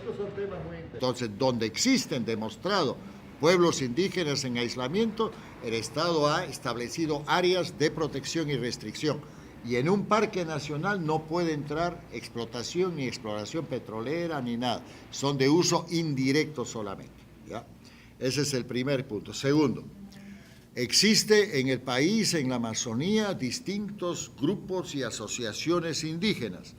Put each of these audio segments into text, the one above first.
Estos son temas muy interesantes. Entonces, donde existen demostrado pueblos indígenas en aislamiento, el Estado ha establecido áreas de protección y restricción. Y en un parque nacional no puede entrar explotación ni exploración petrolera ni nada. Son de uso indirecto solamente, ¿ya? Ese es el primer punto. Segundo, existe en el país, en la Amazonía, distintos grupos y asociaciones indígenas.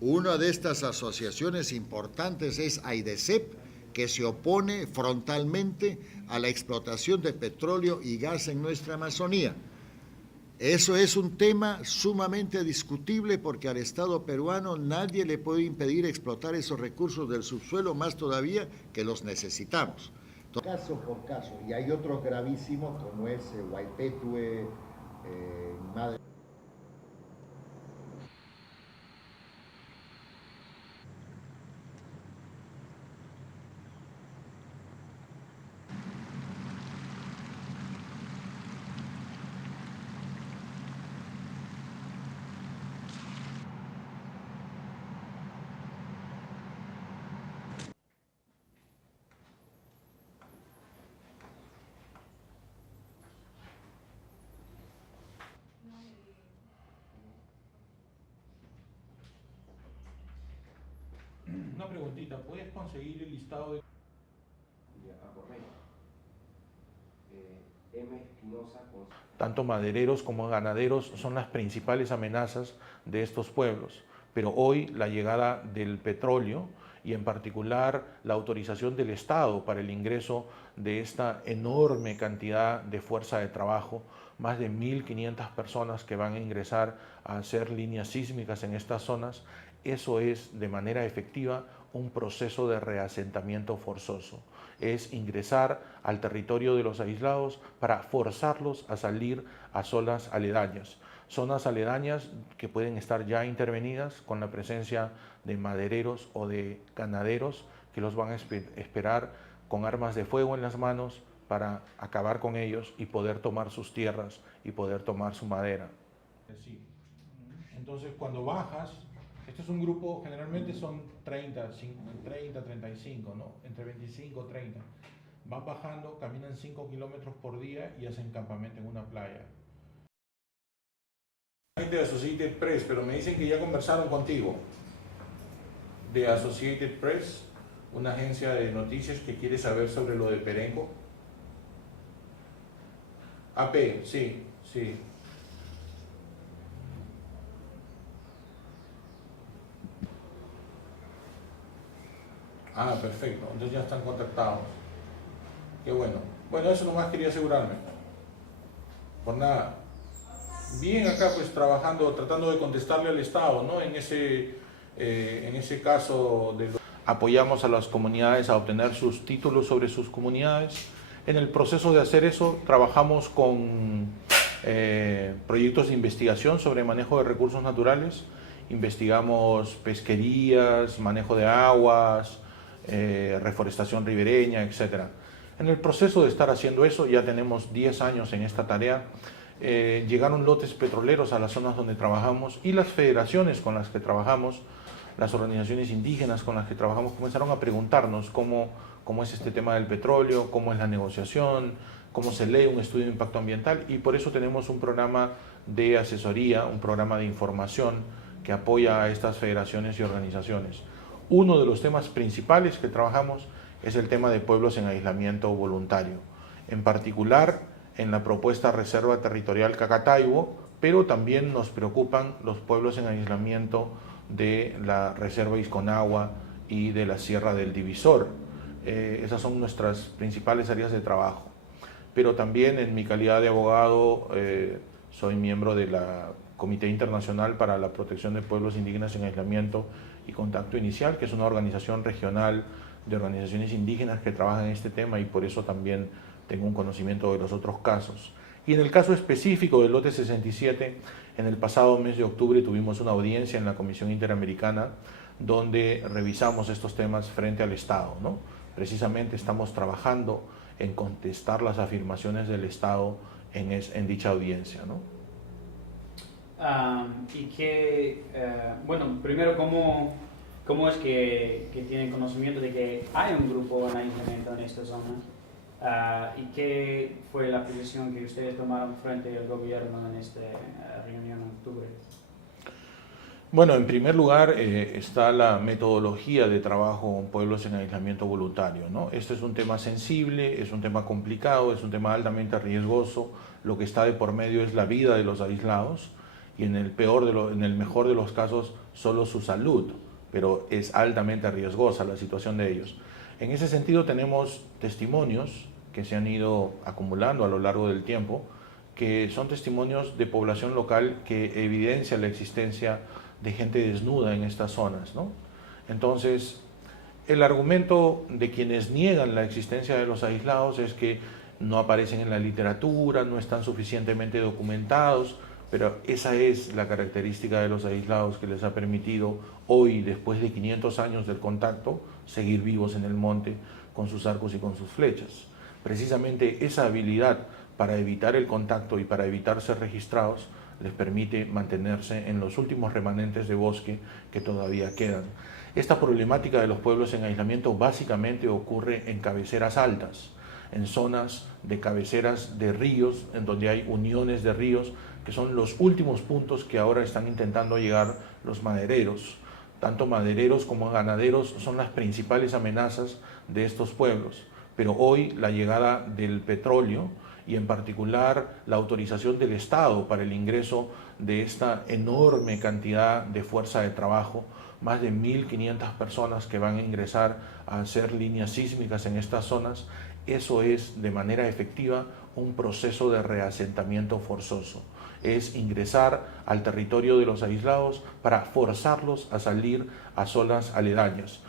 Una de estas asociaciones importantes es AIDESEP, que se opone frontalmente a la explotación de petróleo y gas en nuestra Amazonía. Eso es un tema sumamente discutible porque al Estado peruano nadie le puede impedir explotar esos recursos del subsuelo, más todavía que los necesitamos. Entonces, caso por caso, y hay otros gravísimos como es Huaypetue, Madre. Una preguntita, ¿puedes conseguir el listado de... Tanto madereros como ganaderos son las principales amenazas de estos pueblos, pero hoy la llegada del petróleo y en particular la autorización del Estado para el ingreso de esta enorme cantidad de fuerza de trabajo, más de 1.500 personas que van a ingresar a hacer líneas sísmicas en estas zonas, eso es de manera efectiva un proceso de reasentamiento forzoso. Es ingresar al territorio de los aislados para forzarlos a salir a zonas aledañas. Zonas aledañas que pueden estar ya intervenidas con la presencia de madereros o de ganaderos que los van a esperar con armas de fuego en las manos para acabar con ellos y poder tomar sus tierras y poder tomar su madera. Sí. Entonces cuando bajas, este es un grupo, generalmente son 30, 35, ¿no? Entre 25 y 30. Van bajando, caminan 5 kilómetros por día y hacen campamento en una playa. De Associated Press, pero me dicen que ya conversaron contigo. De Associated Press, una agencia de noticias que quiere saber sobre lo de Perenco. AP, sí, sí. Ah, perfecto, entonces ya están contactados. Qué bueno. Bueno, eso nomás quería asegurarme. Por nada. Bien acá pues trabajando, tratando de contestarle al Estado, ¿no? En ese caso apoyamos a las comunidades a obtener sus títulos sobre sus comunidades. En el proceso de hacer eso trabajamos con proyectos de investigación sobre manejo de recursos naturales. Investigamos pesquerías, manejo de aguas, reforestación ribereña, etc. En el proceso de estar haciendo eso, ya tenemos 10 años en esta tarea, llegaron lotes petroleros a las zonas donde trabajamos y las federaciones con las que trabajamos, las organizaciones indígenas con las que trabajamos, comenzaron a preguntarnos cómo es este tema del petróleo, cómo es la negociación, cómo se lee un estudio de impacto ambiental, y por eso tenemos un programa de asesoría, un programa de información que apoya a estas federaciones y organizaciones. Uno de los temas principales que trabajamos es el tema de pueblos en aislamiento voluntario, en particular en la propuesta Reserva Territorial Cacataibo, pero también nos preocupan los pueblos en aislamiento de la Reserva Isconagua y de la Sierra del Divisor. Esas son nuestras principales áreas de trabajo. Pero también en mi calidad de abogado soy miembro de la Comité Internacional para la Protección de Pueblos Indígenas en Aislamiento y Contacto Inicial, que es una organización regional de organizaciones indígenas que trabajan en este tema, y por eso también tengo un conocimiento de los otros casos. Y en el caso específico del lote 67, en el pasado mes de octubre tuvimos una audiencia en la Comisión Interamericana donde revisamos estos temas frente al Estado, ¿no? Precisamente estamos trabajando en contestar las afirmaciones del Estado en dicha audiencia, ¿no? Y que, bueno, primero, ¿cómo ¿Cómo es que tienen conocimiento de que hay un grupo en aislamiento en esta zona? ¿Y qué fue la posición que ustedes tomaron frente al gobierno en esta reunión en octubre? Bueno, en primer lugar está la metodología de trabajo con pueblos en aislamiento voluntario, ¿no? Este es un tema sensible, es un tema complicado, es un tema altamente riesgoso. Lo que está de por medio es la vida de los aislados y en el mejor de los casos solo su salud, pero es altamente riesgosa la situación de ellos. En ese sentido tenemos testimonios que se han ido acumulando a lo largo del tiempo, que son testimonios de población local que evidencia la existencia de gente desnuda en estas zonas, ¿no? Entonces, el argumento de quienes niegan la existencia de los aislados es que no aparecen en la literatura, no están suficientemente documentados, pero esa es la característica de los aislados que les ha permitido hoy, después de 500 años del contacto, seguir vivos en el monte con sus arcos y con sus flechas. Precisamente esa habilidad para evitar el contacto y para evitar ser registrados les permite mantenerse en los últimos remanentes de bosque que todavía quedan. Esta problemática de los pueblos en aislamiento básicamente ocurre en cabeceras altas, en zonas de cabeceras de ríos, en donde hay uniones de ríos, que son los últimos puntos que ahora están intentando llegar los madereros. Tanto madereros como ganaderos son las principales amenazas de estos pueblos, pero hoy la llegada del petróleo y en particular la autorización del Estado para el ingreso de esta enorme cantidad de fuerza de trabajo, más de 1.500 personas que van a ingresar a hacer líneas sísmicas en estas zonas, eso es de manera efectiva un proceso de reasentamiento forzoso. Es ingresar al territorio de los aislados para forzarlos a salir a zonas aledañas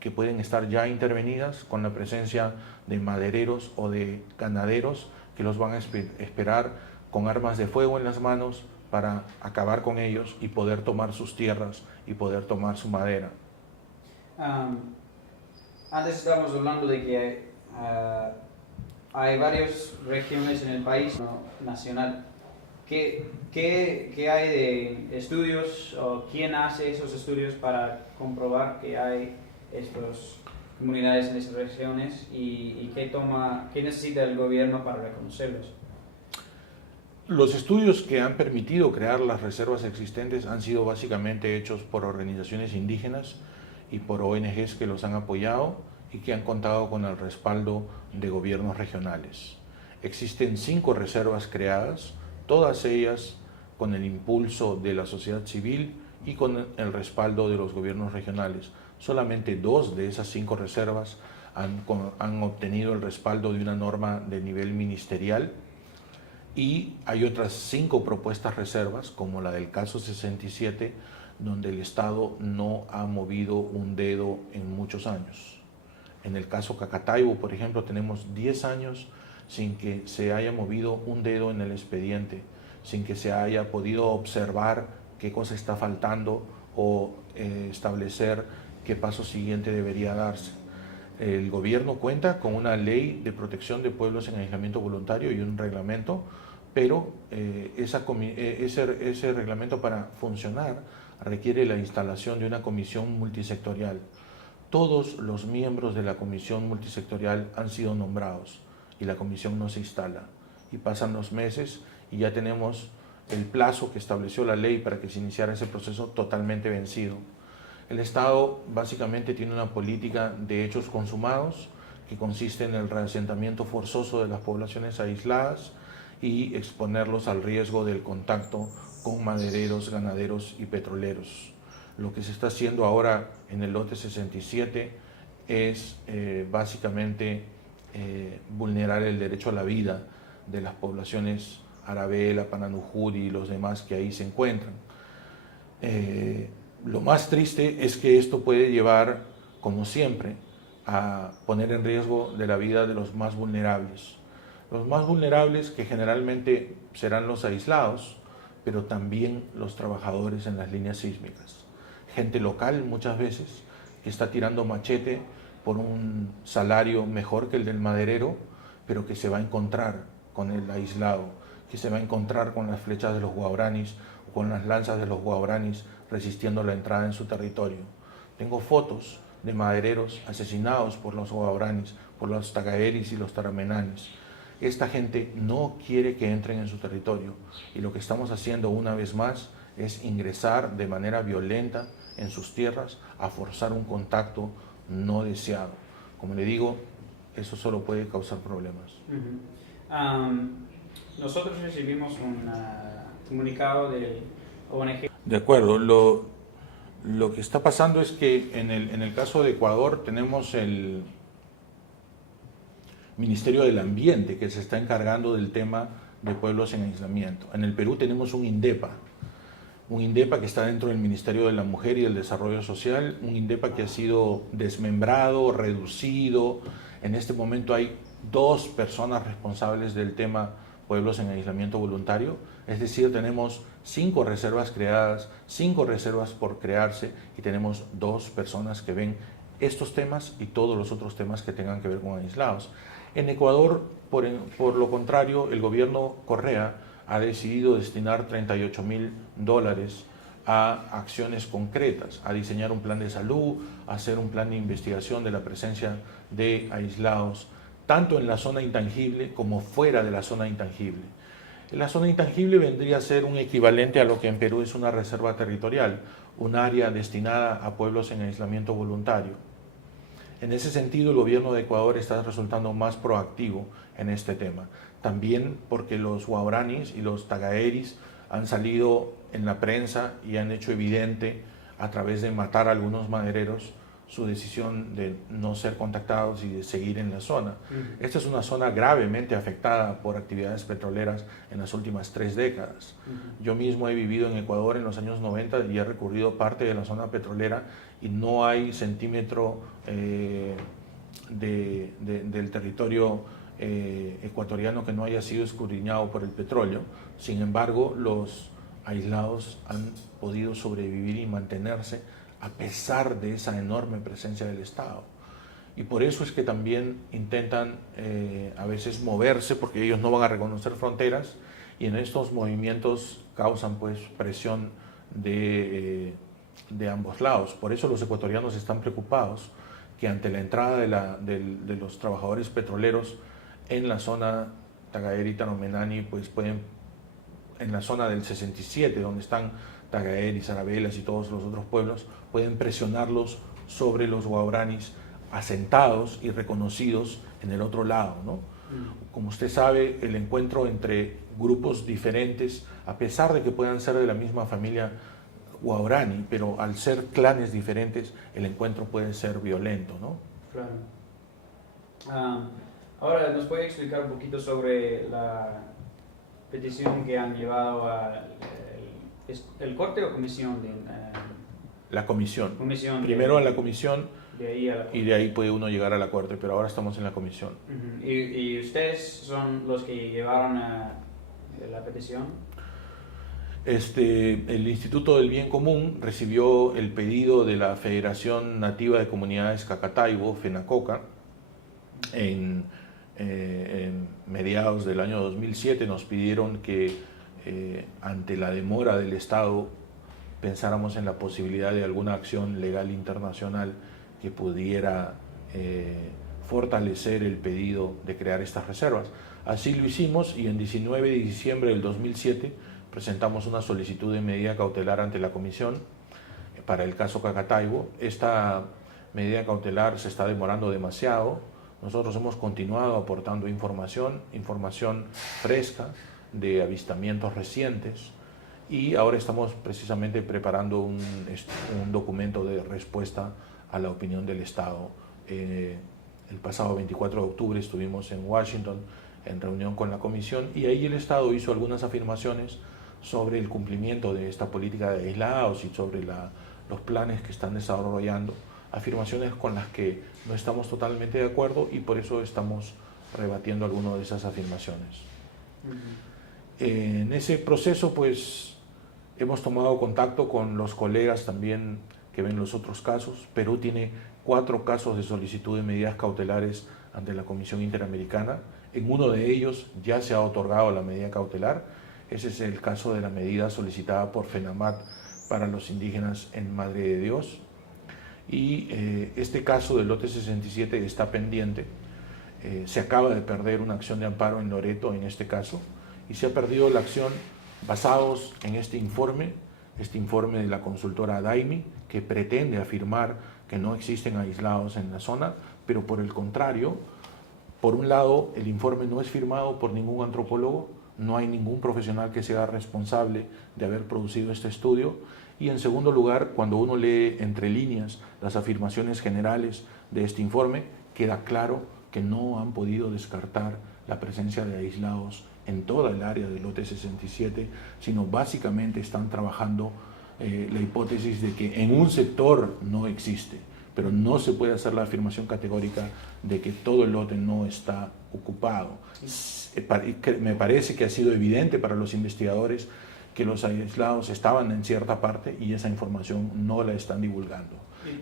que pueden estar ya intervenidas con la presencia de madereros o de ganaderos que los van a esperar con armas de fuego en las manos para acabar con ellos y poder tomar sus tierras y poder tomar su madera. Antes estábamos hablando de que hay varias regiones en el país nacional. ¿Qué hay de estudios o quién hace esos estudios para comprobar que hay estas comunidades en esas regiones y qué necesita el gobierno para reconocerlos? Los estudios que han permitido crear las reservas existentes han sido básicamente hechos por organizaciones indígenas y por ONGs que los han apoyado y que han contado con el respaldo de gobiernos regionales. Existen 5 reservas creadas, todas ellas con el impulso de la sociedad civil y con el respaldo de los gobiernos regionales. Solamente 2 de esas 5 reservas han obtenido el respaldo de una norma de nivel ministerial y hay otras 5 propuestas reservas, como la del caso 67, donde el Estado no ha movido un dedo en muchos años. En el caso Cacataibo, por ejemplo, tenemos 10 años sin que se haya movido un dedo en el expediente, sin que se haya podido observar qué cosa está faltando o establecer qué paso siguiente debería darse. El gobierno cuenta con una ley de protección de pueblos en aislamiento voluntario y un reglamento, pero ese reglamento para funcionar requiere la instalación de una comisión multisectorial. Todos los miembros de la comisión multisectorial han sido nombrados y la comisión no se instala. Y pasan los meses y ya tenemos el plazo que estableció la ley para que se iniciara ese proceso totalmente vencido. El Estado básicamente tiene una política de hechos consumados que consiste en el reasentamiento forzoso de las poblaciones aisladas y exponerlos al riesgo del contacto con madereros, ganaderos y petroleros. Lo que se está haciendo ahora en el lote 67 es básicamente vulnerar el derecho a la vida de las poblaciones Arabela, Pananujuri y los demás que ahí se encuentran. Lo más triste es que esto puede llevar, como siempre, a poner en riesgo de la vida de los más vulnerables. Los más vulnerables que generalmente serán los aislados, pero también los trabajadores en las líneas sísmicas. Gente local muchas veces que está tirando machete por un salario mejor que el del maderero, pero que se va a encontrar con el aislado, que se va a encontrar con las flechas de los guaraníes con las lanzas de los guaraníes resistiendo la entrada en su territorio. Tengo fotos de madereros asesinados por los guaraníes, por los tagaeris y los taramenanes. Esta gente no quiere que entren en su territorio y lo que estamos haciendo una vez más es ingresar de manera violenta en sus tierras a forzar un contacto no deseado. Como le digo, eso solo puede causar problemas. Nosotros recibimos un comunicado del ONG. De acuerdo, lo que está pasando es que en el caso de Ecuador tenemos el Ministerio del Ambiente que se está encargando del tema de pueblos en aislamiento. En el Perú tenemos un INDEPA que está dentro del Ministerio de la Mujer y del Desarrollo Social, un INDEPA que ha sido desmembrado, reducido. En este momento hay 2 personas responsables del tema pueblos en aislamiento voluntario, es decir, tenemos 5 reservas creadas, 5 reservas por crearse y tenemos 2 personas que ven estos temas y todos los otros temas que tengan que ver con aislados. En Ecuador, por lo contrario, el gobierno Correa ha decidido destinar $38.000 a acciones concretas, a diseñar un plan de salud, a hacer un plan de investigación de la presencia de aislados, tanto en la zona intangible como fuera de la zona intangible. La zona intangible vendría a ser un equivalente a lo que en Perú es una reserva territorial, un área destinada a pueblos en aislamiento voluntario. En ese sentido, el gobierno de Ecuador está resultando más proactivo en este tema. También porque los guaraníes y los tagaeris han salido en la prensa y han hecho evidente, a través de matar a algunos madereros, su decisión de no ser contactados y de seguir en la zona. Esta es una zona gravemente afectada por actividades petroleras en las últimas 3 décadas. Yo mismo he vivido en Ecuador en los años 90 y he recorrido parte de la zona petrolera y no hay centímetro del territorio ecuatoriano que no haya sido escudriñado por el petróleo. Sin embargo, los aislados han podido sobrevivir y mantenerse a pesar de esa enorme presencia del Estado. Y por eso es que también intentan a veces moverse, porque ellos no van a reconocer fronteras, y en estos movimientos causan pues presión de ambos lados. Por eso los ecuatorianos están preocupados que ante la entrada de los trabajadores petroleros en la zona Tagaeri, Taramenani, pues pueden, en la zona del 67, donde están Tagaeris, Arabelas y todos los otros pueblos, pueden presionarlos sobre los guaraníes asentados y reconocidos en el otro lado, ¿no? Como usted sabe, el encuentro entre grupos diferentes, a pesar de que puedan ser de la misma familia guaraní, pero al ser clanes diferentes, el encuentro puede ser violento, ¿no? Claro. Ahora, ¿nos puede explicar un poquito sobre la petición que han llevado el corte o comisión? La comisión. Primero a la comisión y de ahí puede uno llegar a la corte, pero ahora estamos en la comisión. ¿Y ustedes son los que llevaron la petición? El Instituto del Bien Común recibió el pedido de la Federación Nativa de Comunidades Cacataibo, FENACOCA, en mediados del año 2007. Nos pidieron que ante la demora del Estado pensáramos en la posibilidad de alguna acción legal internacional que pudiera fortalecer el pedido de crear estas reservas. Así lo hicimos y en 19 de diciembre del 2007 presentamos una solicitud de medida cautelar ante la Comisión para el caso Cacataibo. Esta medida cautelar se está demorando demasiado. Nosotros hemos continuado aportando información fresca de avistamientos recientes y ahora estamos precisamente preparando un documento de respuesta a la opinión del Estado. El pasado 24 de octubre estuvimos en Washington en reunión con la Comisión y ahí el Estado hizo algunas afirmaciones sobre el cumplimiento de esta política de aislados y sobre los planes que están desarrollando, afirmaciones con las que no estamos totalmente de acuerdo y por eso estamos rebatiendo algunas de esas afirmaciones. En ese proceso pues hemos tomado contacto con los colegas también que ven los otros casos. Perú tiene 4 casos de solicitud de medidas cautelares ante la Comisión Interamericana. En uno de ellos ya se ha otorgado la medida cautelar. Ese es el caso de la medida solicitada por FENAMAT para los indígenas en Madre de Dios. Y este caso del lote 67 está pendiente. Se acaba de perder una acción de amparo en Loreto en este caso, y se ha perdido la acción basados en este informe de la consultora Daimi, que pretende afirmar que no existen aislados en la zona, pero por el contrario, por un lado, el informe no es firmado por ningún antropólogo, no hay ningún profesional que sea responsable de haber producido este estudio, y en segundo lugar, cuando uno lee entre líneas las afirmaciones generales de este informe, queda claro que no han podido descartar la presencia de aislados en toda el área del lote 67, sino básicamente están trabajando la hipótesis de que en un sector no existe, pero no se puede hacer la afirmación categórica de que todo el lote no está ocupado. Me parece que ha sido evidente para los investigadores que los aislados estaban en cierta parte y esa información no la están divulgando.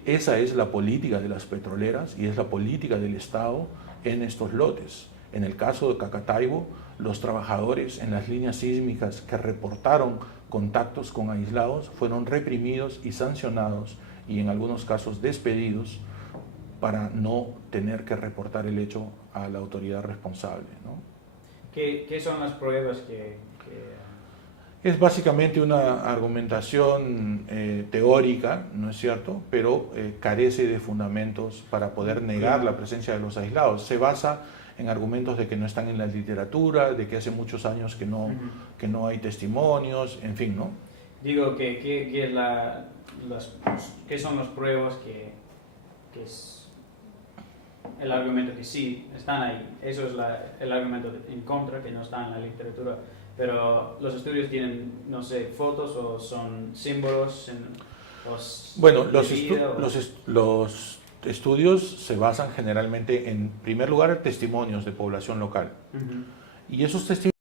Esa es la política de las petroleras y es la política del Estado en estos lotes. En el caso de Cacataibo, los trabajadores en las líneas sísmicas que reportaron contactos con aislados fueron reprimidos y sancionados y en algunos casos despedidos para no tener que reportar el hecho a la autoridad responsable, ¿no? ¿Qué son las pruebas que... Es básicamente una argumentación teórica, ¿no es cierto?, pero carece de fundamentos para poder negar la presencia de los aislados. Se basa en argumentos de que no están en la literatura, de que hace muchos años que no hay testimonios, en fin, ¿no? Digo, ¿qué son las pruebas que es el argumento que sí están ahí? Eso es el argumento en contra, que no está en la literatura. Pero los estudios tienen, no sé, fotos o son símbolos. Bueno, los estudios se basan generalmente en primer lugar en testimonios de población local. Y esos testimonios